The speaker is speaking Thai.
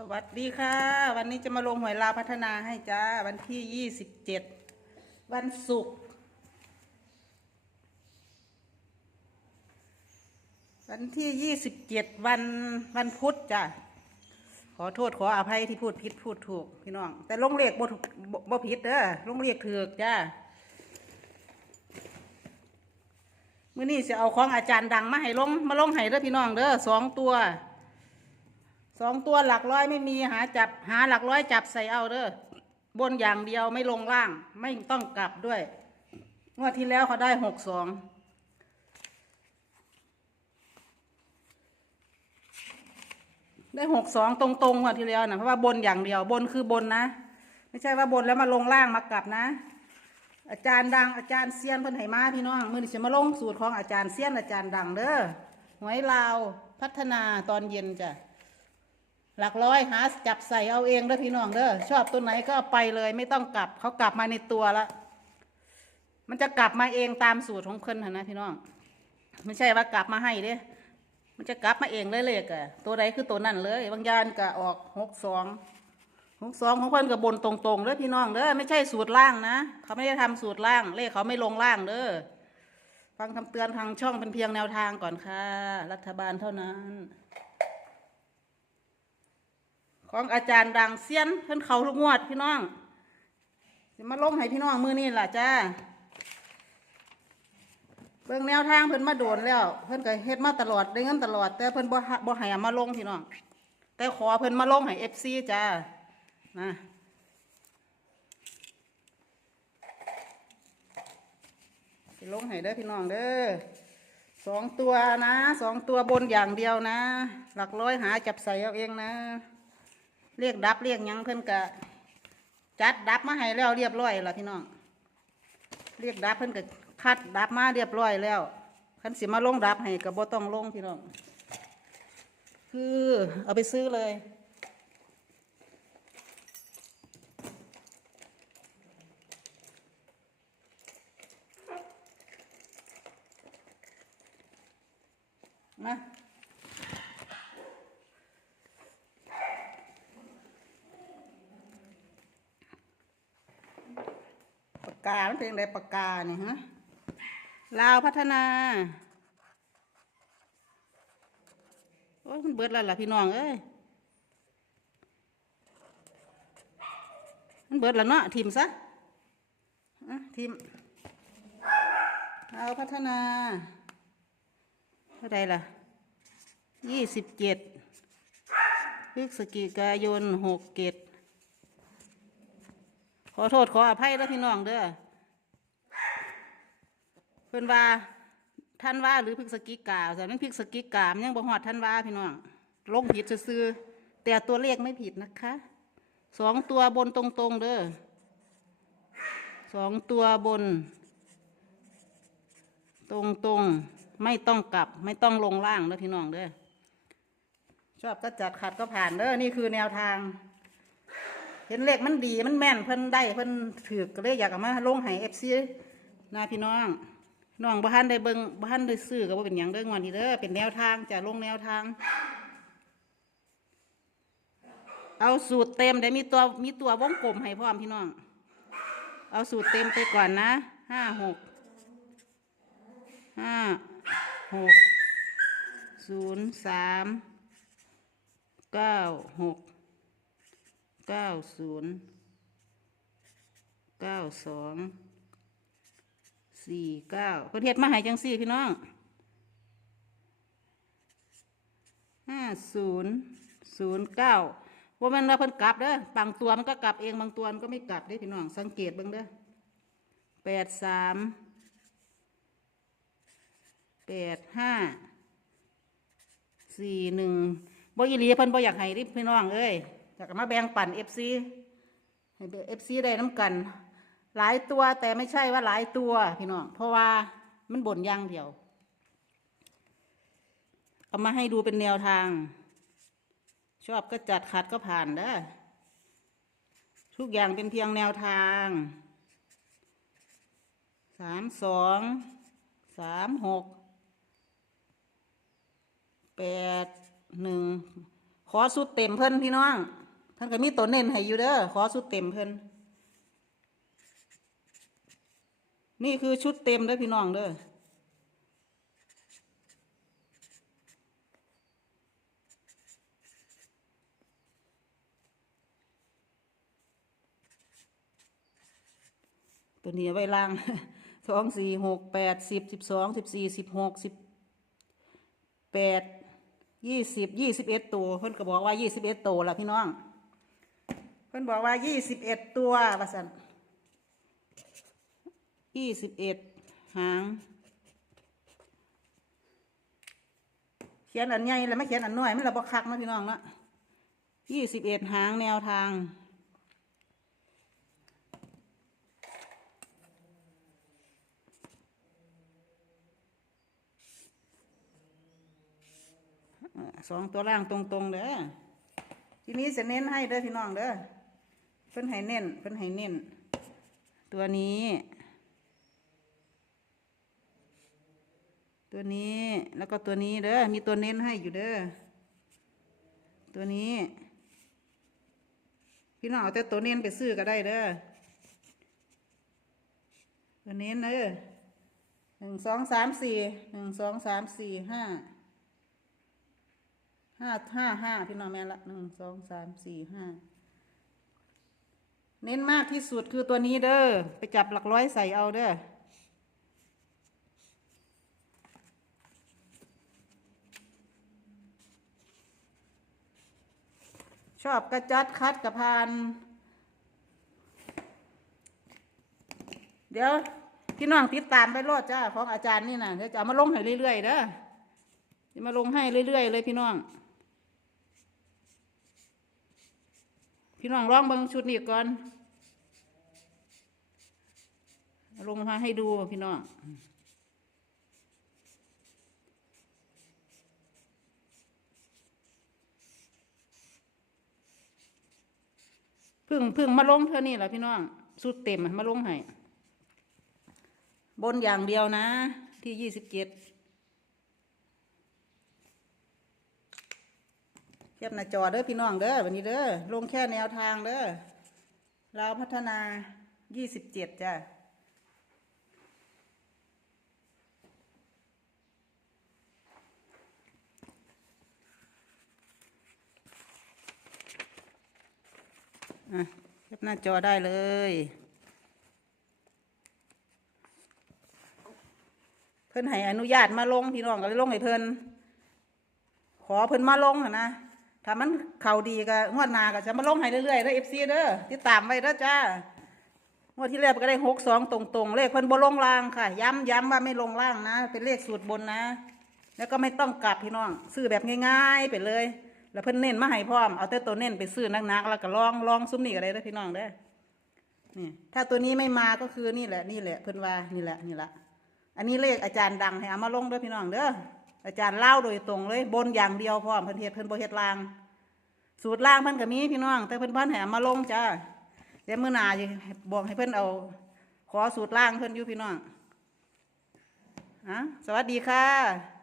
สวัสดีค่ะ วันนี้จะมาลงหวยลาวพัฒนาให้จ้า วันที่ยี่สิบเจ็ดวันศุกร์วันที่ยี่สิบเจ็ดวันวันพุธจ้ะขอโทษขออภัยที่พูดผิดพูดถูกพี่น้อง แต่ลงเลขบ่ถูกบ่บ่ผิดเด้อลงเลขถูกจ้ามื้อนี้จะเอาของอาจารย์ดังมาให้ลงมาลงให้เด้อพี่น้องเด้อสองตัว สองตัวหลักร้อยไม่มีหาจับหาหลักร้อยจับใส่เอาเด้อบนอย่างเดียวไม่ลงล่าง ไม่ต้องกลับด้วยงวดที่แล้วเขาได้หกสองได้หกสองตรงๆงวดที่แล้วนะเพราะว่าบนอย่างเดียวบนคือบนนะ ไม่ใช่ว่าบนแล้วมาลงล่างมากลับนะ อาจารย์ดังอาจารย์เซียนเพิ่นไหมาพี่น้องมือนี้จะมาลงสูตรของอาจารย์เซียนอาจารย์ดังเด้อหวยลาวพัฒนาตอนเย็นจ้ะ หลักร้อยหาจับใส่เอาเองเด้อพี่น้องเด้อชอบตัวไหนก็ไปเลยไม่ต้องกลับเขากลับมาในตัวละมันจะกลับมาเองตามสูตรของเพิ่นนะพี่น้องไม่ใช่ว่ากลับมาให้เด้มันจะกลับมาเองเลยเลยกะตัวใดคือตัวนั่นเลย บางยานก็ออกหกสองหกสองของเพิ่นกับบนตรงๆเด้อพี่น้องเด้อไม่ใช่สูตรล่างนะเขาไม่ได้ทำสูตรล่างเลขเขาไม่ลงล่างเด้อฟังคำเตือนทางช่องเป็นเพียงแนวทางก่อนค่ะ รัฐบาลเท่านั้น ของอาจารย์ดังเซียนเพิ่นเขาทุกงวดพี่น้องจะมาลงให้พี่น้องมือนี่ล่ะจ้าเบิ่งแนวทางเพิ่นมาโดนแล้ว เพิ่นก็เฮ็ดมาตลอดได้เงินตลอด แต่เพิ่นบ่บ่ให้เอามาลงพี่น้องแต่ขอเพิ่นมาลงให้ FC จ้านะสิลงให้เด้อพี่น้องเด้อสองตัวนะสองตัวบนอย่างเดียวนะ หลักร้อยหาจับใส่เอาเองนะ เรียกดับเรียกยังเพื่อนกะจัดดับมาให้แล้วเรียบร้อยแล้วพี่น้อง เรียกดับเพื่อนกะคัดดับมาเรียบร้อยแล้วขันสิมาลงดับให้ก็บ่ต้องลงพี่น้อง คือเอาไปซื้อเลย มาปา กา มันเป็นอะไรปากกาเนี่ยฮะลาวพัฒนา โอ้ยมันเบิดแล้วล่ะพี่น้องเอ้ย มันเบิดแล้วเนาะทีมซะอะทีมลาวพัฒนา เท่าไรล่ะยี่สิบเจ็ดพฤศจิกายนหกเกต ขอโทษขออภัยแล้วพี่น้องเด้อเพิ่นว่าท่านว่าหรือพฤศจิกาแต่มันพฤศจิกามยังบ่ฮอดท่านว่าพี่น้องลงผิดซื่อแต่ตัวเลขไม่ผิดนะคะสองตัวบนตรงๆเด้อสองตัวบนตรงตรงๆไม่ต้องกลับ ไม่ต้องลงล่างเด้อพี่น้องเด้อชอบก็จัดขัดก็ผ่านเด้อนี่คือแนวทาง เห็นเลขมันดีมันแม่นเพิ่นได้เพิ่นถือก็เลยอยากเอามาลงให้เอฟซีนะพี่น้องน้องบ้านได้เบิ่งบ้านได้ซื้อก็บ่เป็นหยังเด้องวันนี้เด้อเป็นแนวทางจะลงแนวทาง เอาสูตรเต็มได้มีตัวมีตัววงกลมให้พร้อมพี่น้อง เอาสูตรเต็มไปก่อนนะห้าหกห้าหกศูนย์สามเก้าหก เก้าศูนย์เก้าสองสี่เก้าเพิ่นเฮ็ดมาให้จังสี่พี่น้องห้าศูนย์ศูนย์เก้าว่ามันว่าเพิ่นกลับเด้อบางตัวมันก็กลับเองบางตัวมันก็ไม่กลับเด้พี่น้องสังเกตเบิ่งเด้อแปดสามแปดห้าสี่หนึ่งบ่อีหลีเพิ่นบ่อยากให้ริพี่น้องเอ้ย อยากมาแบ่งปันเอฟซีเอฟซีได้น้ำกัน หลายตัวแต่ไม่ใช่ว่าหลายตัวพี่น้องเพราะว่ามันบ่นย่างเดียว เอามาให้ดูเป็นแนวทาง ชอบก็จัดขัดก็ผ่านเด้ทุกอย่างเป็นเพียงแนวทางสามสองสามหกแปดหนึ่งขอสุดเต็มเพิ่นพี่น้อง เพิ่นก็มีตัวเน้นให้อยู่เด้อขอสุดเต็มเพิ่นนี่คือชุดเต็มเด้อพี่น้องเด้อตัวนี้ไว้ล่างสองสี่หกแปดสิบสิบสองสิบสี่สิบหกสิบแปดยี่สิบยี่สิบเอ็ดตัวเพิ่นก็บอกว่ายี่สิบเอ็ดตัวละพี่น้อง เพิ่นบอกว่ายี่สิบเอ็ดตัวว่าสันยี่สิบเอ็ดหาง เขียนอันใหญ่แล้วไม่เขียนอันน้อยมันระบคักนะพี่น้องเนาะยี่สิบเอ็ดหางแนวทางอ่าสองตัวล่างตรงๆเด้อทีนี้จะเน้นให้เด้อพี่น้องเด้อ เพิ่นให้เน้นเพิ่นให้เน้น ตัวนี้ ตัวนี้แล้วก็ตัวนี้เด้อมีตัวเน้นให้อยู่เด้อตัวนี้ พี่น้องเอาแต่ตัวเน้นไปซื้อก็ได้เด้อตัวเน้นเด้อหนึ่งสองสามสี่หนึ่งสองสามสี่ห้าห้าห้าห้าพี่น้องแม่ละหนึ่งสองสามสี่ห้า เน้นมากที่สุดคือตัวนี้เด้อ ไปจับหลักร้อยใส่เอาเด้อ ชอบกระจัดคัดกระพาน เดี๋ยวพี่น้องติดตามไปโลดจ้าของอาจารย์นี่นะเดี๋ยวจะมาลงให้เรื่อยๆเด้อจะมาลงให้เรื่อยๆเลยพี่น้อง พี่น้องร้องเบิ่งชุดนี้ก่อน ลงมาให้ดูพี่น้องเพึ่งเพึ่งมาลงเท่านี้แหละพี่น้องสุดเต็มมาลงให้บนอย่างเดียวนะ ที่ยี่สิบเจ็ด เทียบหน้าจอเด้อพี่น้องเด้อวันนี้เด้อลงแค่แนวทางเด้อเราพัฒนายี่สิบเจ็ดจ้ะอะเทียบหน้าจอได้เลยเพิ่นให้อนุญาตมาลงพี่น้องก็เลยลงให้เพิ่นขอเพิ่นมาลงนะ ถ้ามันเข่าดีก็งวดหน้าก็จะมาลงให้เรื่อยๆเด้อ FC เด้อติดตามไว้เด้อจ้างวดที่แล้วก็ได้หกสองตรงๆ เลขเพิ่นบ่ลงล่างค่ะ ย้ำย้ำว่าไม่ลงล่างนะ เป็นเลขสูตรบนนะ แล้วก็ไม่ต้องกลับพี่น้อง ซื้อแบบง่ายๆไปเลย แล้วเพิ่นเน้นมาให้พร้อม เอาแต่ตัวเน้นไปซื้อนักๆแล้วก็ลองลองซุ้มนี่ก็ได้เด้อพี่น้องเด้อนี่ถ้าตัวนี้ไม่มาก็คือนี่แหละนี่แหละเพิ่นว่านี่แหละนี่แหละ อันนี้เลขอาจารย์ดังให้เอามาลงเด้อพี่น้องเด้อ อาจารย์เล่าโดยตรงเลย บนอย่างเดียวพร้อมเพิ่นเฮ็ดเพิ่นบ่เฮ็ดลาง สูตรล่างเพิ่นก็มีพี่น้อง แต่เพิ่นบ่ให้มาลงจ้าเดี๋ยวมื้อหน้าสิบอกให้เพิ่นเอา ขอสูตรล่างเพิ่นอยู่พี่น้องอะสวัสดีค่ะ